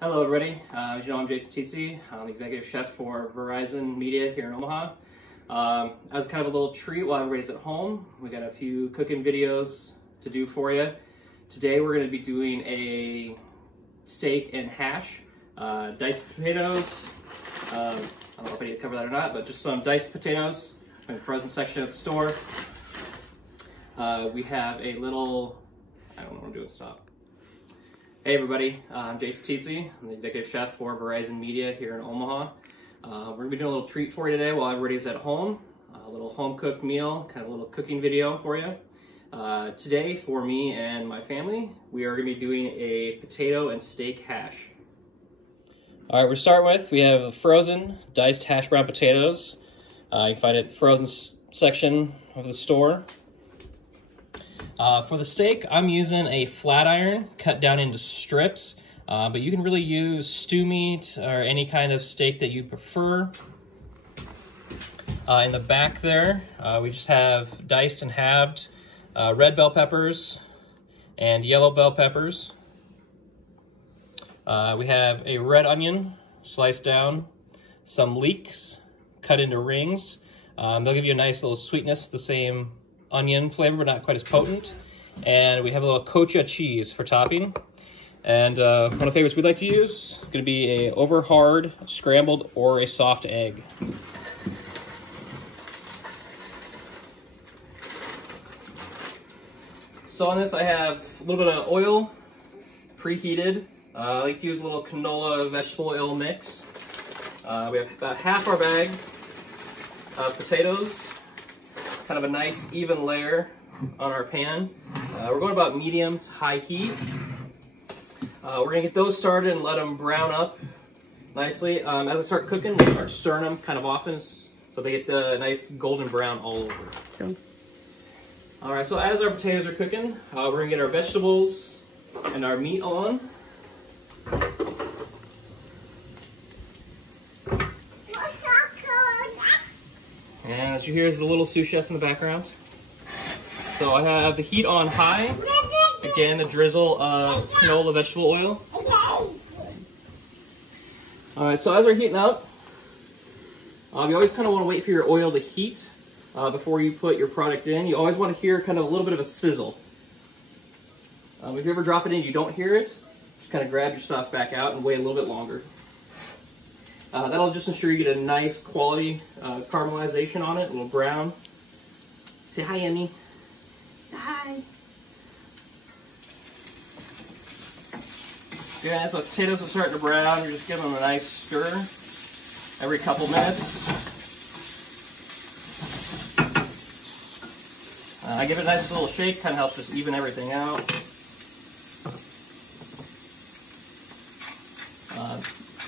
Hello everybody, as you know, I'm Titze. I'm the executive chef for Verizon Media here in Omaha. As kind of a little treat while everybody's at home, we got a few cooking videos to do for you. Today we're going to be doing a steak and hash, diced potatoes. I don't know if I need to cover that or not, but just some diced potatoes from the frozen section at the store. We have a little, I don't know what I'm doing, stop. Hey everybody, I'm Titze. I'm the executive chef for Verizon Media here in Omaha. We're going to be doing a little treat for you today while everybody's at home. A little home-cooked meal, kind of a little cooking video for you. Today, for me and my family, we are going to be doing a potato and steak hash. All right, we're starting with, we have frozen diced hash brown potatoes. You can find it in the frozen section of the store. For the steak, I'm using a flat iron cut down into strips, but you can really use stew meat or any kind of steak that you prefer. In the back there, we just have diced and halved red bell peppers and yellow bell peppers. We have a red onion sliced down, some leeks cut into rings. They'll give you a nice little sweetness with the same onion flavor, but not quite as potent. And we have a little kocha cheese for topping. And one of the favorites we'd like to use is going to be a over hard scrambled or a soft egg. So on this I have a little bit of oil preheated. I like to use a little canola vegetable oil mix. We have about half our bag of potatoes. Kind of a nice even layer on our pan. We're going about medium to high heat. We're going to get those started and let them brown up nicely. As I start cooking, we'll start stirring them kind of often so they get the nice golden brown all over. Okay. All right, so as our potatoes are cooking, we're going to get our vegetables and our meat on. And as you hear is the little sous chef in the background. So I have the heat on high. Again, a drizzle of canola vegetable oil. Alright, so as we're heating up, you always kind of want to wait for your oil to heat before you put your product in. You always want to hear kind of a little bit of a sizzle. If you ever drop it in and you don't hear it, just kind of grab your stuff back out and wait a little bit longer. That'll just ensure you get a nice quality caramelization on it, a little brown. Say hi, Emmy. Hi. Yeah, as the potatoes are starting to brown, you're just giving them a nice stir every couple minutes. I give it a nice little shake, kind of helps just even everything out.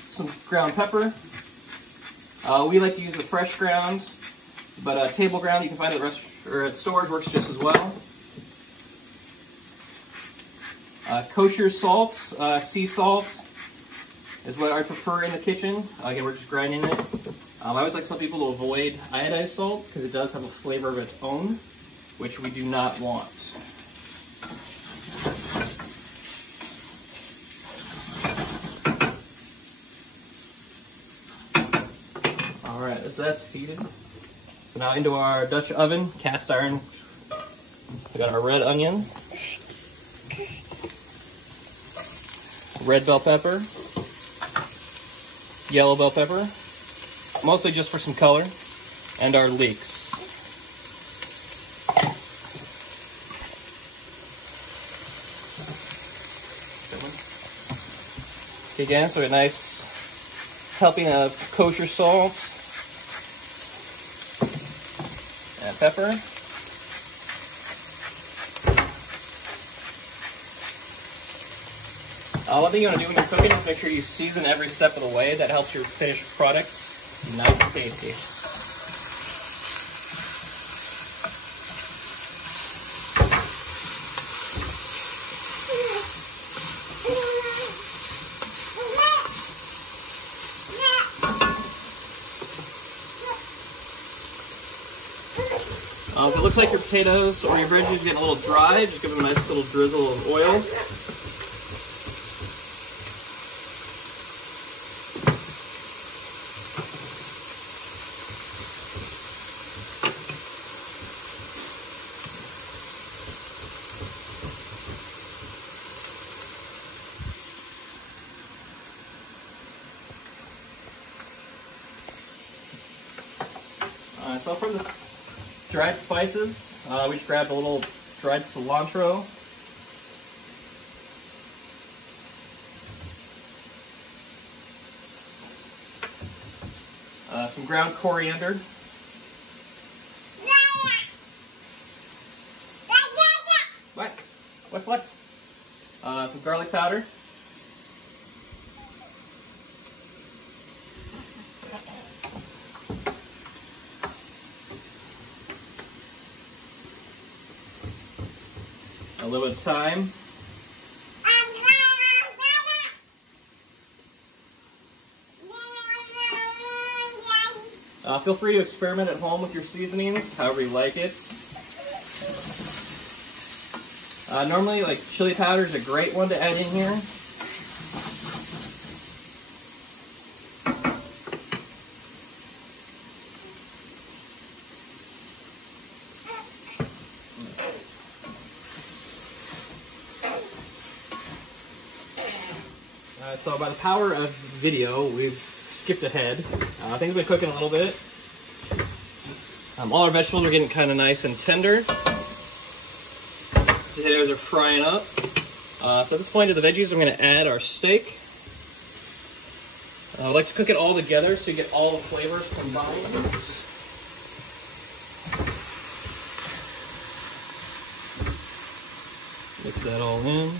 Some ground pepper. We like to use the fresh ground, but table ground you can find at stores works just as well. Kosher salts, sea salt is what I prefer in the kitchen. Again, we're just grinding it. I always like some people to avoid iodized salt because it does have a flavor of its own, which we do not want. Alright, so that's heated. So now into our Dutch oven, cast iron. We got our red onion, red bell pepper, yellow bell pepper, mostly just for some color, and our leeks. Okay, again, so a nice helping of kosher salt and pepper. One thing you want to do when you're cooking is make sure you season every step of the way. That helps your finished product be nice and tasty. If it looks like your potatoes or your veggies are getting a little dry, just give them a nice little drizzle of oil. So from the dried spices, we just grabbed a little dried cilantro. Some ground coriander. What? Some garlic powder. A little bit of thyme. Feel free to experiment at home with your seasonings, however you like it. Normally, like chili powder is a great one to add in here. So by the power of video, we've skipped ahead. Things have been cooking a little bit. All our vegetables are getting kind of nice and tender. Potatoes are frying up. So at this point of the veggies, I'm going to add our steak. I like to cook it all together so you get all the flavors combined. Mix that all in.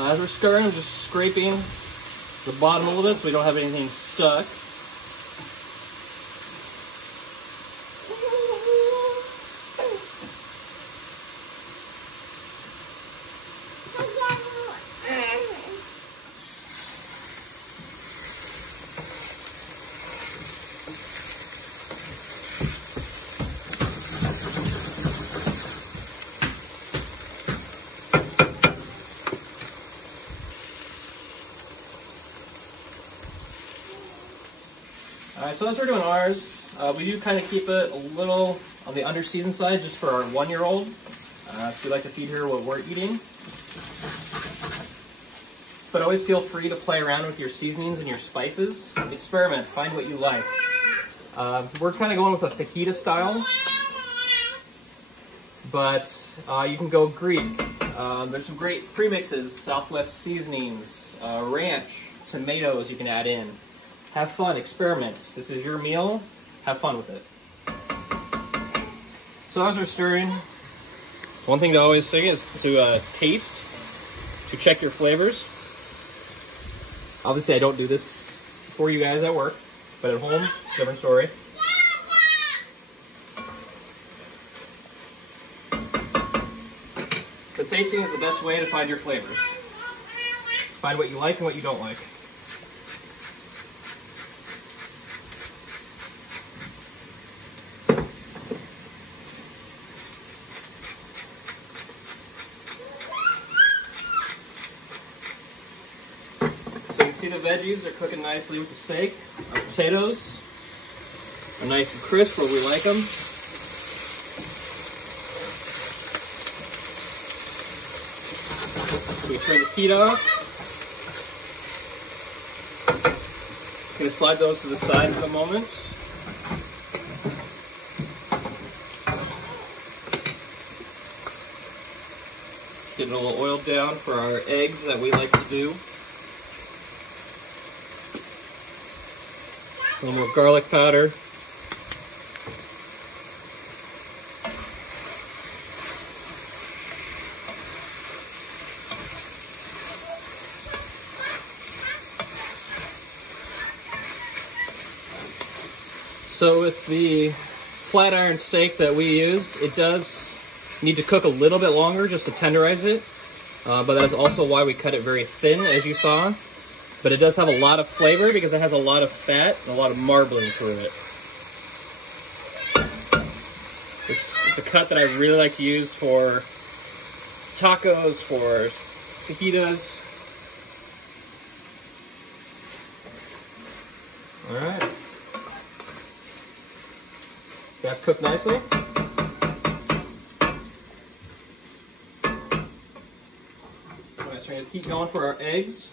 As we're stirring, I'm just scraping the bottom a little bit so we don't have anything stuck. Alright, so as we're doing ours, we do kind of keep it a little on the under-seasoned side just for our 1-year-old. We like to feed her what we're eating. But always feel free to play around with your seasonings and your spices. Experiment, find what you like. We're kind of going with a fajita style, but you can go Greek. There's some great premixes, Southwest seasonings, ranch, tomatoes you can add in. Have fun, experiment. This is your meal. Have fun with it. So as we're stirring, one thing to always say is to taste, to check your flavors. Obviously I don't do this for you guys at work, but at home, different story. Because tasting is the best way to find your flavors. Find what you like and what you don't like. See the veggies are cooking nicely with the steak. Our potatoes are nice and crisp where we like them. So we turn the heat off. I'm going to slide those to the side for the moment. Getting a little oil down for our eggs that we like to do. A little more garlic powder. So with the flat iron steak that we used, it does need to cook a little bit longer just to tenderize it, but that is also why we cut it very thin, as you saw. But it does have a lot of flavor because it has a lot of fat and a lot of marbling through it. It's a cut that I really like to use for tacos, for fajitas. All right. That's cooked nicely. I'm going to turn the heat going for our eggs.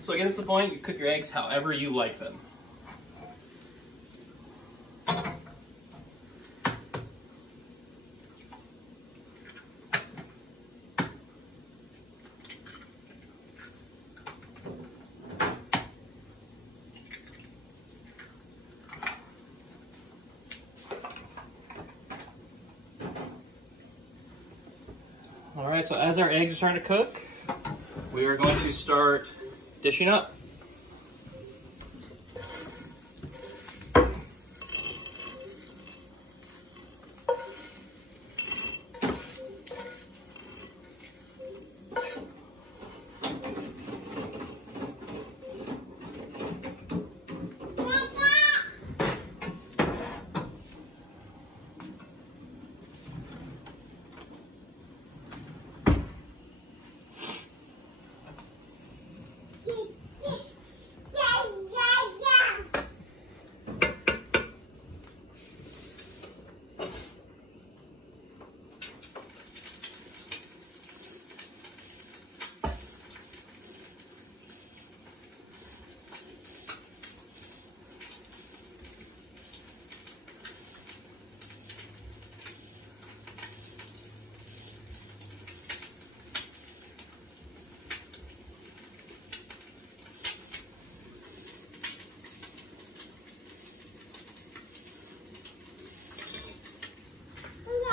So again, this is the point, you cook your eggs however you like them. All right, so as our eggs are starting to cook, we are going to start dishing up.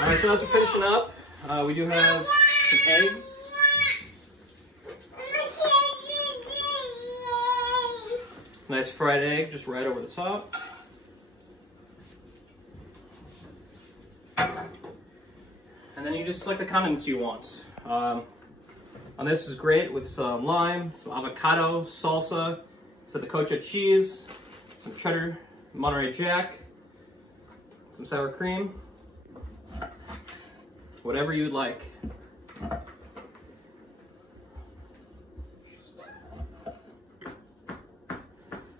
All right, so as we're finishing up, we do have some eggs. Nice fried egg just right over the top. And then you just select the condiments you want. On this is great with some lime, some avocado, salsa, some ricotta cheese, some cheddar, Monterey Jack, some sour cream. Whatever you'd like.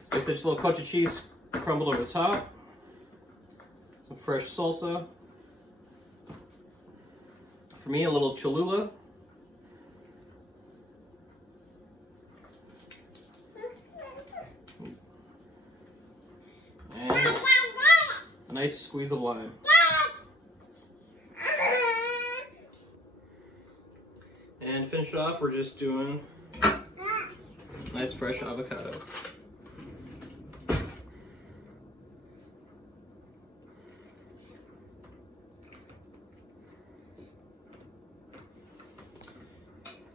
So I said just a little ricotta cheese crumbled over the top. Some fresh salsa. For me, a little Cholula. And a nice squeeze of lime. And finish off, we're just doing nice fresh avocado.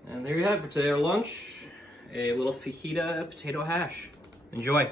And there you have it for today, our lunch. A little fajita potato hash. Enjoy.